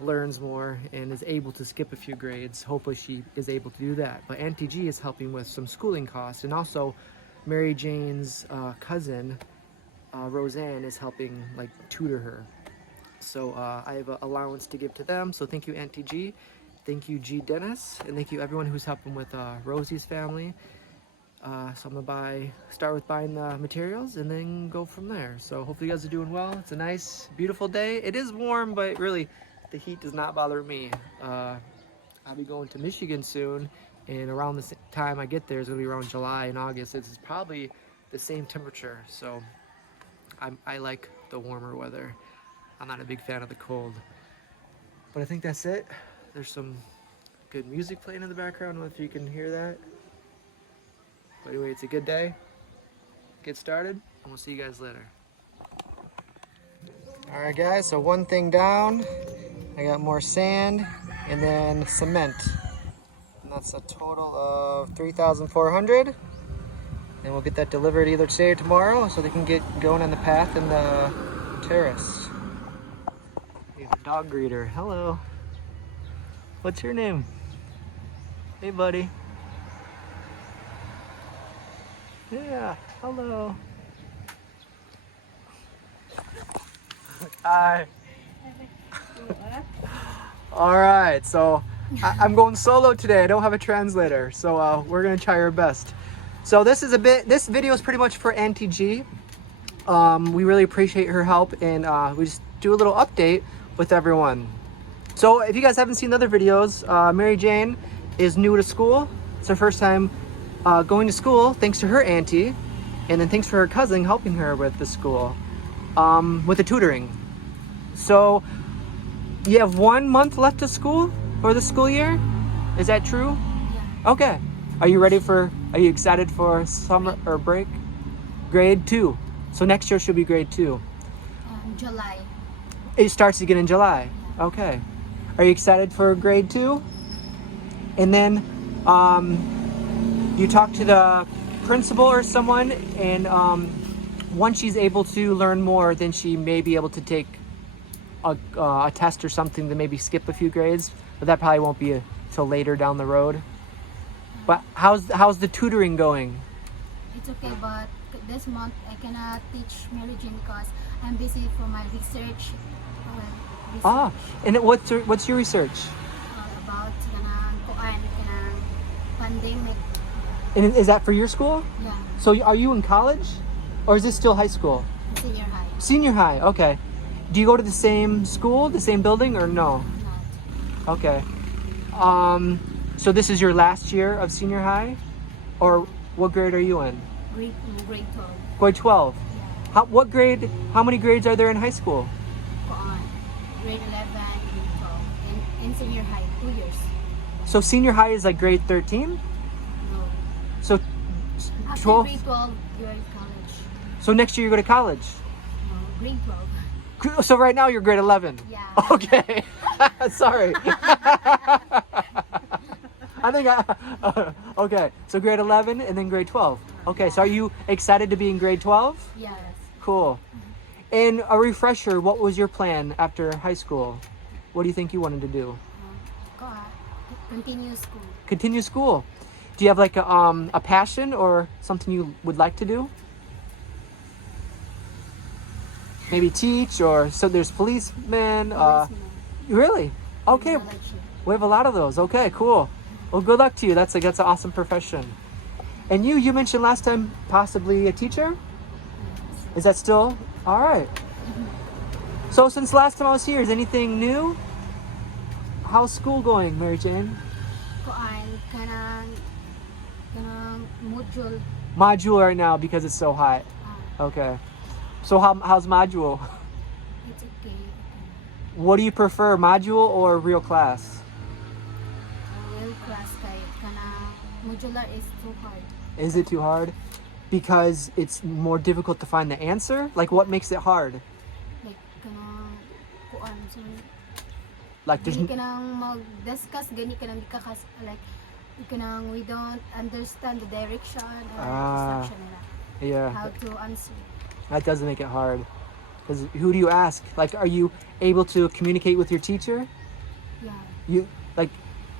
learns more and is able to skip a few grades. Hopefully she is able to do that. But Auntie G is helping with some schooling costs, and also Mary Jane's cousin, Roseanne, is helping like tutor her. So I have an allowance to give to them. So thank you, Auntie G. Thank you, G Dennis, and thank you everyone who's helping with Rosie's family. So I'm gonna start with buying the materials and then go from there. So hopefully you guys are doing well. It's a nice, beautiful day. It is warm, but really the heat does not bother me. I'll be going to Michigan soon, and around the time I get there is gonna be around July and August. It's probably the same temperature. So I like the warmer weather. I'm not a big fan of the cold. But I think that's it. There's some good music playing in the background. I don't know if you can hear that. But anyway, it's a good day. Get started, and we'll see you guys later. Alright guys, so one thing down. I got more sand and then cement. And that's a total of 3,400. And we'll get that delivered either today or tomorrow so they can get going on the path and the terrace. We have a dog greeter. Hello. What's your name? Hey buddy. Yeah, hello. Hi. All right, so I'm going solo today. I don't have a translator, so we're gonna try our best. So this video is pretty much for Auntie G. We really appreciate her help, and we just do a little update with everyone. So if you guys haven't seen other videos, Mary Jane is new to school. It's her first time going to school, thanks to her auntie, and then thanks for her cousin helping her with the school, with the tutoring. So you have 1 month left of school for the school year? Is that true? Yeah. Okay. Are you excited for summer or break? Grade 2. So next year should be grade 2. July. It starts again in July. Okay. Are you excited for grade 2? And then you talk to the principal or someone, and once she's able to learn more, then she may be able to take a test or something to maybe skip a few grades, but that probably won't be till later down the road. But how's the tutoring going? It's okay, but this month I cannot teach Mary Jane because I'm busy for my research. And what's your research? About pandemic. And is that for your school? Yeah. So are you in college, or is this still high school? Senior high. Senior high. Okay. Do you go to the same school, the same building, or no? Not. Okay. So this is your last year of senior high, or what grade are you in? Grade 12. Grade 12. Yeah. How many grades are there in high school? Grade 11, grade 12, and in senior high, 2 years. So senior high is like grade 13? No. So After 12? grade 12, you're in college. So next year you go to college? No, grade 12. So right now you're grade 11? Yeah. Okay. Sorry. Okay, so grade 11 and then grade 12. Okay, so are you excited to be in grade 12? Yes. Cool. And a refresher, what was your plan after high school? What do you think you wanted to do? Continue school. Continue school. Do you have like a passion or something you would like to do? Maybe teach, or so there's policemen. Really? Okay. We have a lot of those. Okay, cool. Well, good luck to you. That's an awesome profession. And you mentioned last time possibly a teacher? Is that still? All right. So since last time I was here, is anything new? How's school going, Mary Jane? Module right now because it's so hot. Okay. So how's module? It's okay. What do you prefer, module or real class? Real class modular is too hard. Is it too hard? Because it's more difficult to find the answer? Like what makes it hard? Like there's mag-discuss gani ka like we don't understand the direction or instruction nila. Yeah. How to answer. That doesn't make it hard. Because who do you ask? Like, are you able to communicate with your teacher? Yeah. You like,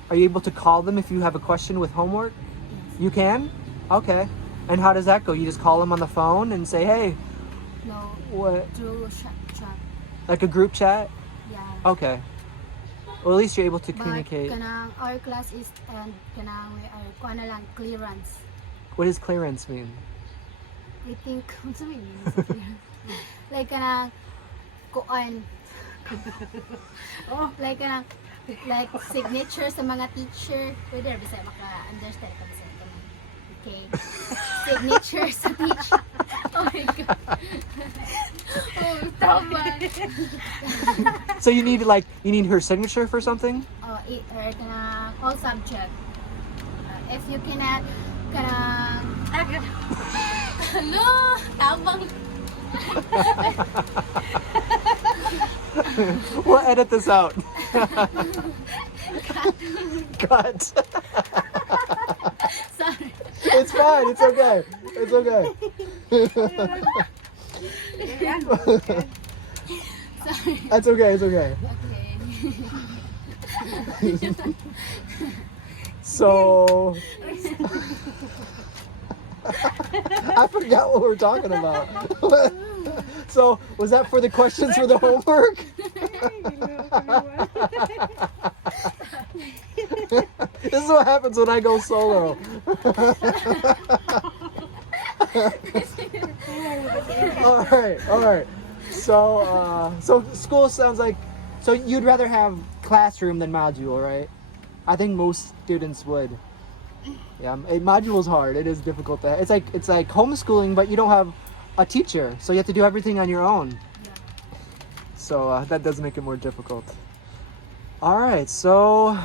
are you able to call them if you have a question with homework? Yes. You can? Okay. And how does that go? You just call them on the phone and say, hey, No. what? Through chat. Like a group chat? Yeah. Okay. Well, at least you're able to But communicate. kanang our class is and kanang we are kuha na lang clearance. What does clearance mean? I think what's the meaning sa clearance? Like kanang kuan. Like kanang like signature sa mga teacher. Pwede ra bisay maka-understand ka bisay kanang. Okay. Signature sa teacher. Oh my god. Oh, tama. So you need her signature for something? Or kanang all subject. If you cannot kanang hello, tabang. We'll edit this out. Cut. Sorry. It's fine. It's okay. It's okay. Sorry. That's okay. It's okay. Okay. So I forgot what we're talking about. So was that for the questions for the homework? This is what happens when I go solo. All right. So school sounds like, so you'd rather have classroom than module, right? I think most students would. Yeah, module is hard. It is difficult. It's like homeschooling, but you don't have a teacher, so you have to do everything on your own. Yeah. So that does make it more difficult. All right, so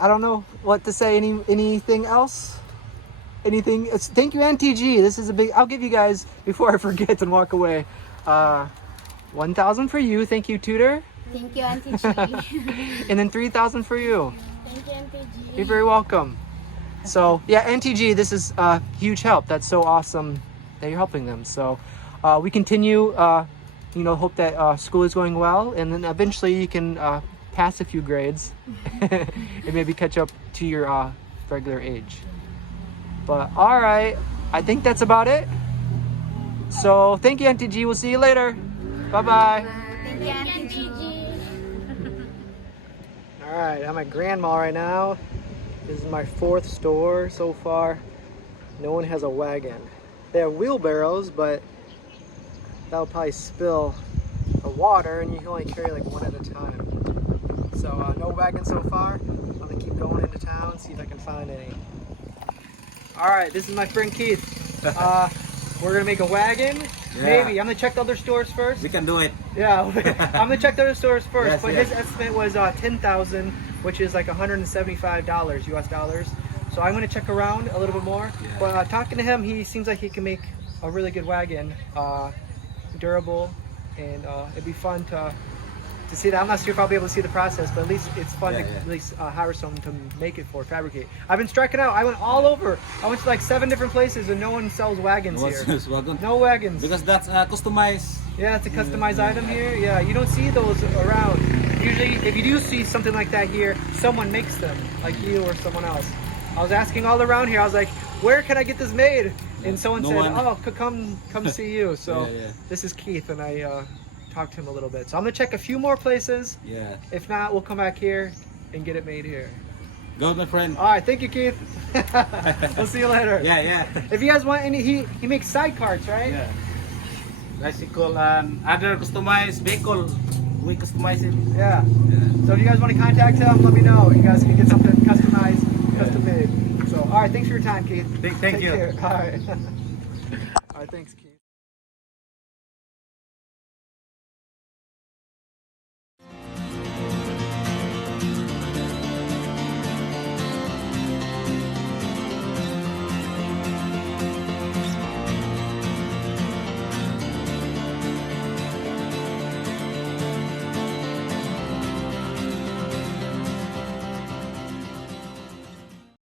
I don't know what to say. Anything else? Anything? Thank you, NTG. This is a big. I'll give you guys before I forget and walk away. 1,000 for you. Thank you, tutor. Thank you, Auntie G. And then 3,000 for you. Thank you, Auntie G. You're very welcome. So yeah, NTG, this is a huge help. That's so awesome that you're helping them. So we continue, hope that school is going well, and then eventually you can pass a few grades and maybe catch up to your regular age. But all right, I think that's about it. So thank you, NTG. We'll see you later. Bye-bye. Thank you, Auntie G. All right, I'm at Grand Mall right now. This is my 4th store so far. No one has a wagon. They have wheelbarrows, but that'll probably spill the water, and you can only carry like one at a time. So no wagon so far. I'm gonna keep going into town, see if I can find any. All right, this is my friend Keith. We're gonna make a wagon. Yeah. Maybe. I'm gonna check the other stores first. We can do it. Yeah, I'm gonna check the other stores first. Yes, but yes. his estimate was 10,000, which is like $175 US dollars. So I'm gonna check around a little bit more. Yeah. But talking to him, he seems like he can make a really good wagon, durable, and it'd be fun to see that. I'm not sure if I'll be able to see the process, but at least it's fun to at least hire someone to make it for fabricate. I've been striking out. I went all over. I went to like 7 different places, and no one sells wagons here. Wagon? No wagons. Because that's customized. Yeah, it's a customized item here. Yeah, you don't see those around. Usually, if you do see something like that here, someone makes them, like you or someone else. I was asking all around here. I was like, where can I get this made? And someone No said, one. oh, come see you. So Yeah. this is Keith, and I talked to him a little bit. So I'm gonna check a few more places. Yeah. If not, we'll come back here and get it made here. Go, my friend. All right, thank you, Keith. We'll see you later. Yeah. If you guys want any, he makes side carts, right? Yeah. Bicycle and other customized vehicle. We customize it. Yeah. Yeah. So if you guys want to contact him, let me know. You guys can get something customized, custom made. So, all right, thanks for your time, Keith. Thank Take you. care. All right. All right, thanks, Keith.